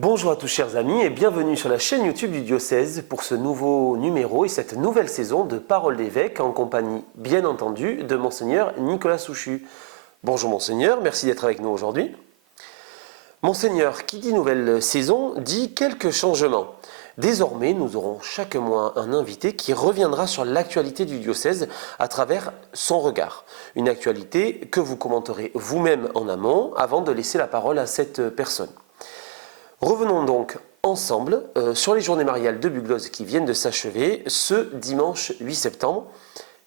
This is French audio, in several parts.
Bonjour à tous chers amis et bienvenue sur la chaîne YouTube du diocèse pour ce nouveau numéro et cette nouvelle saison de Parole d'évêque en compagnie bien entendu de Monseigneur Nicolas Souchu. Bonjour Monseigneur, merci d'être avec nous aujourd'hui. Monseigneur, qui dit nouvelle saison dit quelques changements. Désormais, nous aurons chaque mois un invité qui reviendra sur l'actualité du diocèse à travers son regard. Une actualité que vous commenterez vous-même en amont avant de laisser la parole à cette personne. Revenons donc ensemble sur les journées mariales de Bugloz qui viennent de s'achever ce dimanche 8 septembre.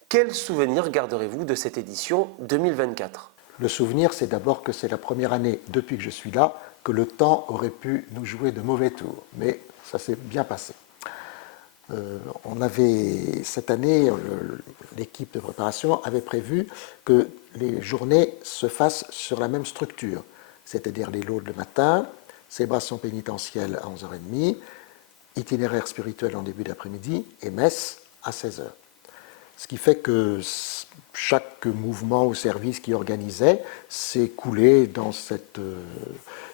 Quel souvenir garderez-vous de cette édition 2024 ? Le souvenir, c'est d'abord que c'est la première année depuis que je suis là que le temps aurait pu nous jouer de mauvais tours. Mais ça s'est bien passé. On avait, cette année, l'équipe de préparation avait prévu que les journées se fassent sur la même structure, c'est-à-dire les laudes le matin, célébration pénitentielle à 11h30, itinéraire spirituel en début d'après-midi et messe à 16h. Ce qui fait que chaque mouvement ou service qui organisait s'est coulé dans cette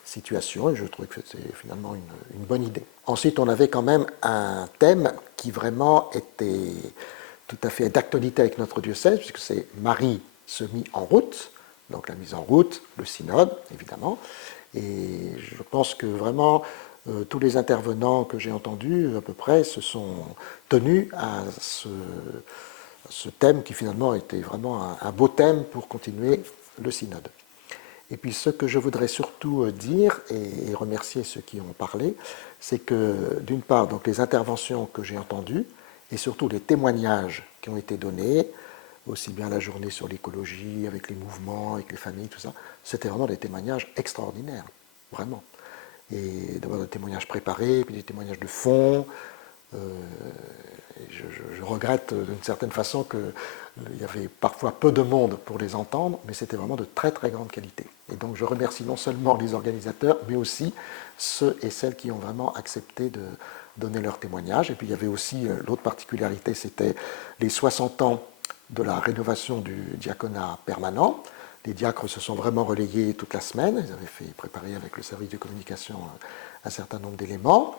situation et je trouve que c'est finalement une bonne idée. Ensuite, on avait quand même un thème qui vraiment était tout à fait d'actualité avec notre diocèse, puisque c'est Marie se mit en route, donc la mise en route, le synode évidemment, et je pense que vraiment tous les intervenants que j'ai entendus à peu près se sont tenus à ce thème qui finalement était vraiment un beau thème pour continuer le synode. Et puis ce que je voudrais surtout dire et remercier ceux qui ont parlé, c'est que d'une part donc les interventions que j'ai entendues et surtout les témoignages qui ont été donnés, aussi bien la journée sur l'écologie, avec les mouvements, avec les familles, tout ça, c'était vraiment des témoignages extraordinaires, vraiment. Et d'avoir des témoignages préparés, puis des témoignages de fond. Je regrette d'une certaine façon qu'il y avait parfois peu de monde pour les entendre, mais c'était vraiment de très très grande qualité. Et donc je remercie non seulement les organisateurs, mais aussi ceux et celles qui ont vraiment accepté de donner leur témoignage. Et puis il y avait aussi l'autre particularité, c'était les 60 ans de la rénovation du diaconat permanent. Les diacres se sont vraiment relayés toute la semaine, ils avaient fait préparer avec le service de communication un certain nombre d'éléments.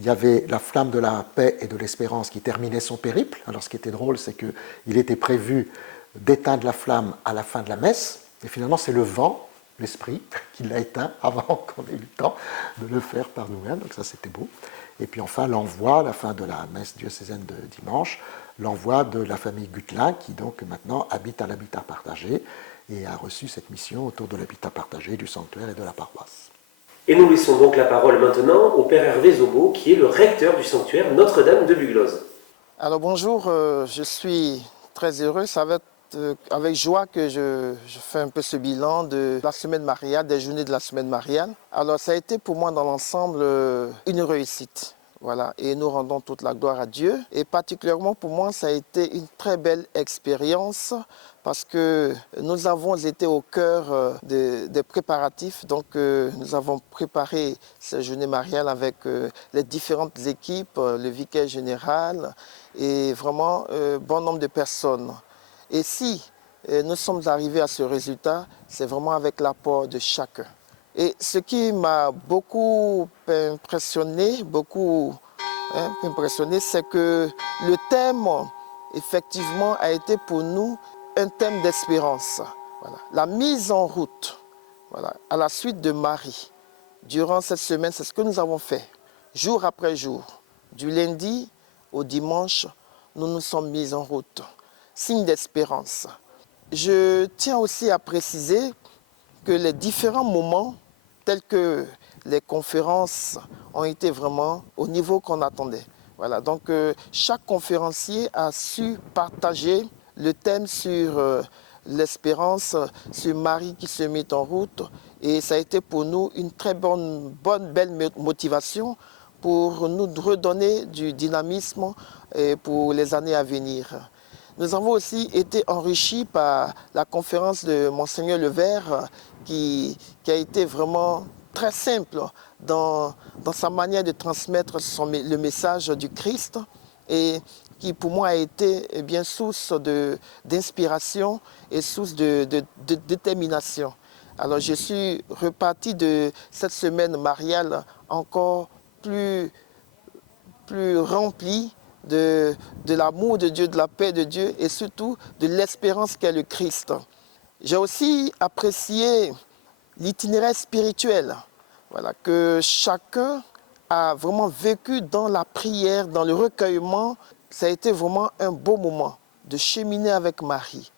Il y avait la flamme de la paix et de l'espérance qui terminait son périple. Alors ce qui était drôle, c'est qu'il était prévu d'éteindre la flamme à la fin de la messe, et finalement c'est le vent, l'esprit, qui l'a éteint avant qu'on ait eu le temps de le faire par nous-mêmes, donc ça c'était beau. Et puis enfin l'envoi, à la fin de la messe diocésaine de dimanche, l'envoi de la famille Gutelin qui donc maintenant habite à l'habitat partagé et a reçu cette mission autour de l'habitat partagé, du sanctuaire et de la paroisse. Et nous laissons donc la parole maintenant au Père Hervé Zobo, qui est le recteur du sanctuaire Notre-Dame de Bugloz. Alors bonjour, je suis très heureux, ça va être avec joie que je fais un peu ce bilan de la semaine mariale, des journées de la semaine mariale. Alors ça a été pour moi dans l'ensemble une réussite. Voilà, et nous rendons toute la gloire à Dieu. Et particulièrement pour moi, ça a été une très belle expérience parce que nous avons été au cœur des préparatifs. Donc nous avons préparé ces journées mariales avec les différentes équipes, le vicaire général et vraiment bon nombre de personnes. Et si nous sommes arrivés à ce résultat, c'est vraiment avec l'apport de chacun. Et ce qui m'a beaucoup impressionné, c'est que le thème, effectivement, a été pour nous un thème d'espérance. Voilà. La mise en route, voilà, à la suite de Marie. Durant cette semaine, c'est ce que nous avons fait, jour après jour. Du lundi au dimanche, nous nous sommes mis en route. Signe d'espérance. Je tiens aussi à préciser que les différents moments, tels que les conférences, ont été vraiment au niveau qu'on attendait. Voilà, donc chaque conférencier a su partager le thème sur l'espérance, sur Marie qui se met en route. Et ça a été pour nous une très belle motivation pour nous redonner du dynamisme pour les années à venir. Nous avons aussi été enrichis par la conférence de Monseigneur Levert qui a été vraiment très simple dans sa manière de transmettre le message du Christ et qui pour moi a été bien source d'inspiration et source de détermination. Alors je suis reparti de cette semaine mariale encore plus rempli de l'amour de Dieu, de la paix de Dieu et surtout de l'espérance qu'est le Christ. J'ai aussi apprécié l'itinéraire spirituel, voilà, que chacun a vraiment vécu dans la prière, dans le recueillement. Ça a été vraiment un beau moment de cheminer avec Marie.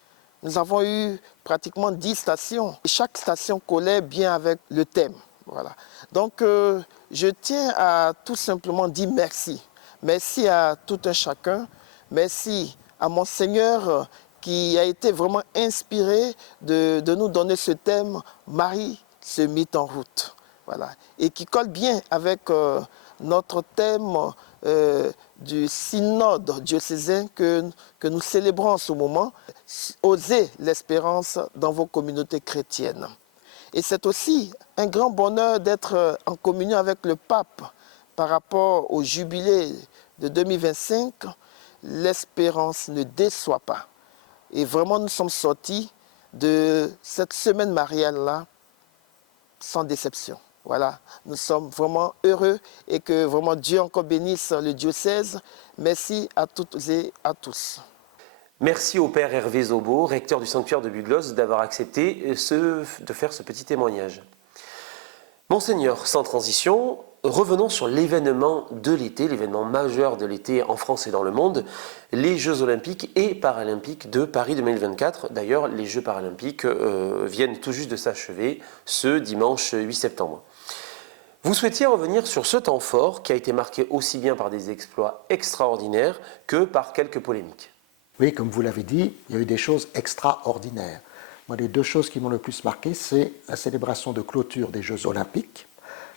Nous avons eu pratiquement 10 stations. Et chaque station collait bien avec le thème. Voilà. Donc, je tiens à tout simplement dire merci. Merci à tout un chacun. Merci à mon Seigneur qui a été vraiment inspiré de nous donner ce thème « Marie se mit en route ». Voilà. Et qui colle bien avec notre thème du synode diocésain que nous célébrons en ce moment, Osez l'espérance dans vos communautés chrétiennes. Et c'est aussi un grand bonheur d'être en communion avec le pape par rapport au jubilé de 2025. L'espérance ne déçoit pas. Et vraiment, nous sommes sortis de cette semaine mariale-là sans déception. Voilà, nous sommes vraiment heureux et que vraiment Dieu encore bénisse le diocèse. Merci à toutes et à tous. Merci au Père Hervé Zobo, recteur du sanctuaire de Bugloss, d'avoir accepté de faire ce petit témoignage. Monseigneur, sans transition, revenons sur l'événement de l'été, l'événement majeur de l'été en France et dans le monde, les Jeux Olympiques et Paralympiques de Paris 2024. D'ailleurs, les Jeux Paralympiques viennent tout juste de s'achever ce dimanche 8 septembre. Vous souhaitiez revenir sur ce temps fort qui a été marqué aussi bien par des exploits extraordinaires que par quelques polémiques. Oui, comme vous l'avez dit, il y a eu des choses extraordinaires. Moi, les deux choses qui m'ont le plus marqué, c'est la célébration de clôture des Jeux Olympiques.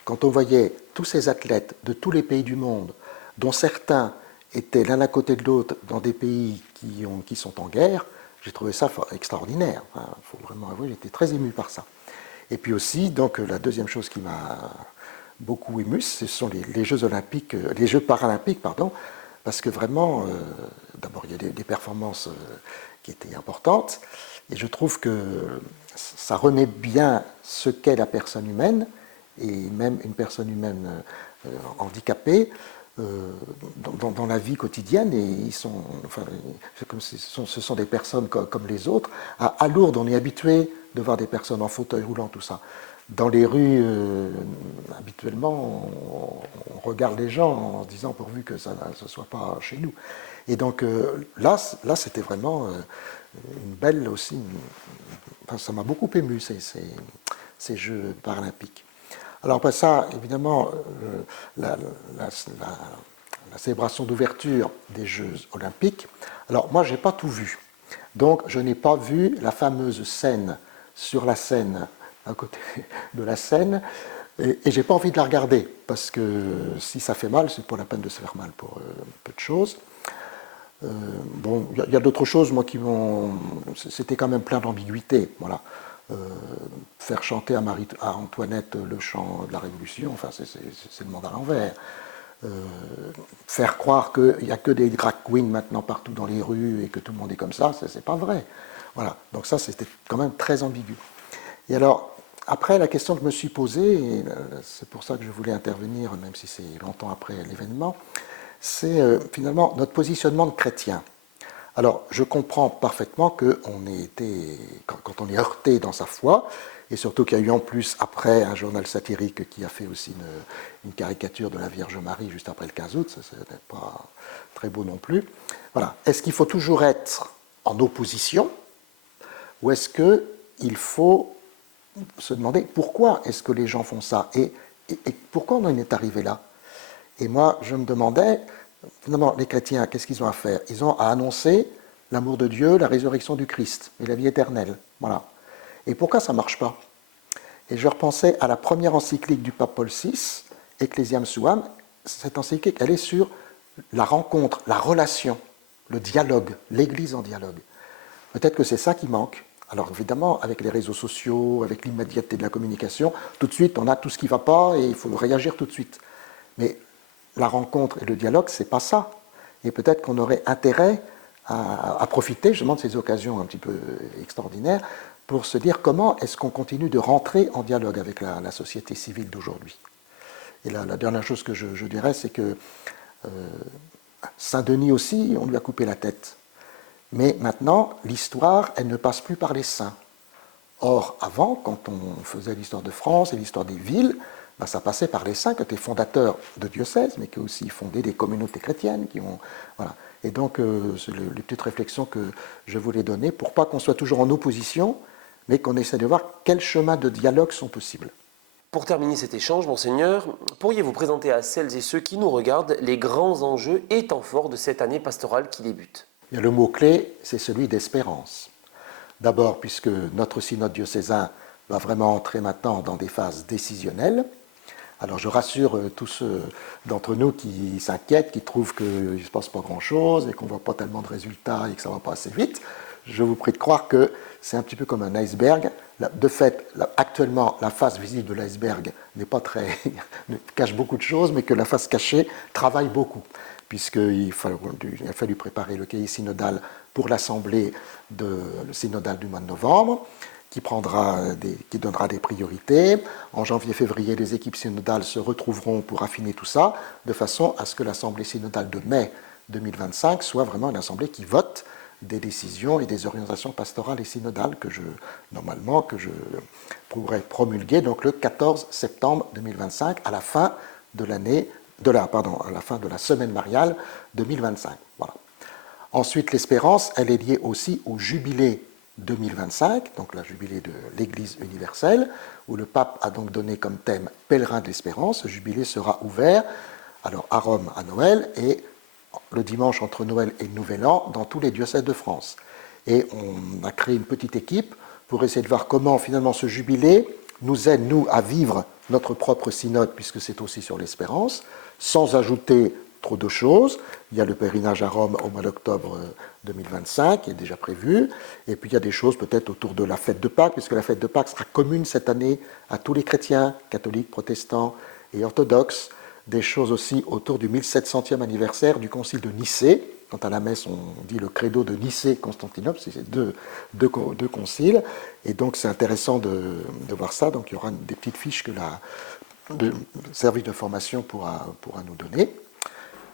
Quand on voyait tous ces athlètes de tous les pays du monde, dont certains étaient l'un à côté de l'autre dans des pays qui sont en guerre, j'ai trouvé ça extraordinaire. Il faut vraiment avouer, j'étais très ému par ça. Et puis aussi, donc, la deuxième chose qui m'a beaucoup ému, ce sont les Jeux Olympiques, les Jeux Paralympiques, pardon, parce que vraiment, d'abord, il y a des performances qui étaient importantes, et je trouve que ça remet bien ce qu'est la personne humaine, et même une personne humaine handicapée, dans la vie quotidienne, et ils sont, enfin, ce sont des personnes comme les autres. À Lourdes, on est habitué de voir des personnes en fauteuil roulant, tout ça. Dans les rues, habituellement, on regarde les gens en se disant pourvu que ça ne soit pas chez nous. Et donc là c'était vraiment une belle aussi. Enfin, ça m'a beaucoup ému, ces Jeux paralympiques. Alors après ça, évidemment, la célébration d'ouverture des Jeux olympiques. Alors moi, je n'ai pas tout vu. Donc je n'ai pas vu la fameuse scène sur la Seine, à côté de la Seine, et je n'ai pas envie de la regarder, parce que si ça fait mal, c'est pas la peine de se faire mal pour peu de choses. Bon, il y a d'autres choses, moi, qui m'ont... C'était quand même plein d'ambiguïté, voilà. Faire chanter à Antoinette le chant de la Révolution, enfin, c'est le monde à l'envers. Faire croire qu'il n'y a que des drag queens maintenant partout dans les rues et que tout le monde est comme ça, c'est pas vrai. Voilà, donc ça, c'était quand même très ambigu. Et alors, après, la question que je me suis posée, et c'est pour ça que je voulais intervenir, même si c'est longtemps après l'événement, c'est finalement notre positionnement de chrétien. Alors, je comprends parfaitement qu'on ait été, quand on est heurté dans sa foi, et surtout qu'il y a eu en plus, après, un journal satirique qui a fait aussi une caricature de la Vierge Marie juste après le 15 août, ça n'est pas très beau non plus. Voilà. Est-ce qu'il faut toujours être en opposition, ou est-ce qu'il faut se demander pourquoi est-ce que les gens font ça et pourquoi on en est arrivé là? Et moi, je me demandais, finalement, les chrétiens, qu'est-ce qu'ils ont à faire? Ils ont à annoncer l'amour de Dieu, la résurrection du Christ et la vie éternelle. Voilà. Et pourquoi ça ne marche pas? Et je repensais à la première encyclique du pape Paul VI, Ecclesiam Suam. Cette encyclique, elle est sur la rencontre, la relation, le dialogue, l'Église en dialogue. Peut-être que c'est ça qui manque. Alors évidemment, avec les réseaux sociaux, avec l'immédiateté de la communication, tout de suite, on a tout ce qui ne va pas et il faut réagir tout de suite. Mais la rencontre et le dialogue, ce n'est pas ça. Et peut-être qu'on aurait intérêt à profiter justement de ces occasions un petit peu extraordinaires pour se dire comment est-ce qu'on continue de rentrer en dialogue avec la société civile d'aujourd'hui. Et là, la dernière chose que je dirais, c'est que Saint-Denis aussi, on lui a coupé la tête. Mais maintenant, l'histoire, elle ne passe plus par les saints. Or, avant, quand on faisait l'histoire de France et l'histoire des villes, ben, ça passait par les saints qui étaient fondateurs de diocèses, mais qui ont aussi fondé des communautés chrétiennes. Voilà. Et donc, c'est les petites réflexions que je voulais donner pour pas qu'on soit toujours en opposition, mais qu'on essaie de voir quels chemins de dialogue sont possibles. Pour terminer cet échange, Monseigneur, pourriez-vous présenter à celles et ceux qui nous regardent les grands enjeux et temps forts de cette année pastorale qui débute? Et le mot-clé, c'est celui d'espérance. D'abord, puisque notre synode diocésain va vraiment entrer maintenant dans des phases décisionnelles. Alors je rassure tous ceux d'entre nous qui s'inquiètent, qui trouvent qu'il ne se passe pas grand-chose et qu'on ne voit pas tellement de résultats et que ça ne va pas assez vite. Je vous prie de croire que c'est un petit peu comme un iceberg. De fait, actuellement, la face visible de l'iceberg n'est pas très, cache beaucoup de choses, mais que la face cachée travaille beaucoup, puisqu'il a fallu préparer le cahier synodal pour l'assemblée synodale du mois de novembre, qui donnera des priorités. En janvier-février, les équipes synodales se retrouveront pour affiner tout ça, de façon à ce que l'assemblée synodale de mai 2025 soit vraiment une assemblée qui vote des décisions et des orientations pastorales et synodales que je pourrais promulguer donc le 14 septembre 2025 à la fin de à la fin de la semaine mariale 2025. Voilà. Ensuite, l'espérance, elle est liée aussi au jubilé 2025, donc la jubilé de l'Église universelle, où le pape a donc donné comme thème Pèlerin de l'espérance. Ce jubilé sera ouvert alors à Rome à Noël et le dimanche entre Noël et le Nouvel An dans tous les diocèses de France. Et on a créé une petite équipe pour essayer de voir comment finalement ce jubilé nous aide, nous, à vivre notre propre synode, puisque c'est aussi sur l'espérance, sans ajouter trop de choses. Il y a le pèlerinage à Rome au mois d'octobre 2025 qui est déjà prévu. Et puis il y a des choses peut-être autour de la fête de Pâques, puisque la fête de Pâques sera commune cette année à tous les chrétiens, catholiques, protestants et orthodoxes. Des choses aussi autour du 1700e anniversaire du concile de Nicée. Quant à la messe, on dit le credo de Nicée-Constantinople, c'est deux conciles. Et donc c'est intéressant de voir ça. Donc il y aura des petites fiches que le service de formation pourra nous donner.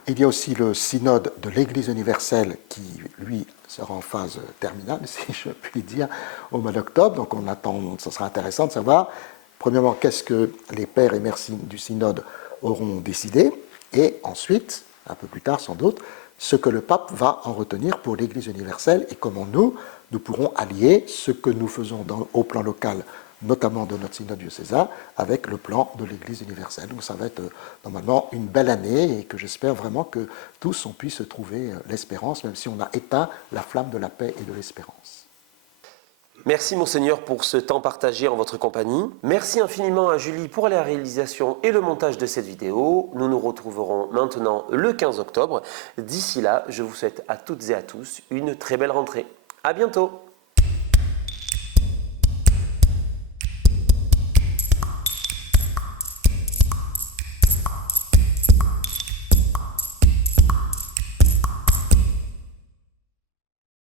Il y a aussi le synode de l'Église universelle qui, lui, sera en phase terminale, si je puis dire, au mois d'octobre. Donc on attend, ça sera intéressant de savoir, premièrement, qu'est-ce que les pères et mères du synode auront décidé, et ensuite, un peu plus tard sans doute, ce que le pape va en retenir pour l'Église universelle et comment nous pourrons allier ce que nous faisons au plan local, notamment de notre synode diocésain, avec le plan de l'Église universelle. Donc ça va être normalement une belle année et que j'espère vraiment que tous on puisse trouver l'espérance, même si on a éteint la flamme de la paix et de l'espérance. Merci Monseigneur pour ce temps partagé en votre compagnie. Merci infiniment à Julie pour la réalisation et le montage de cette vidéo. Nous nous retrouverons maintenant le 15 octobre. D'ici là, je vous souhaite à toutes et à tous une très belle rentrée. À bientôt.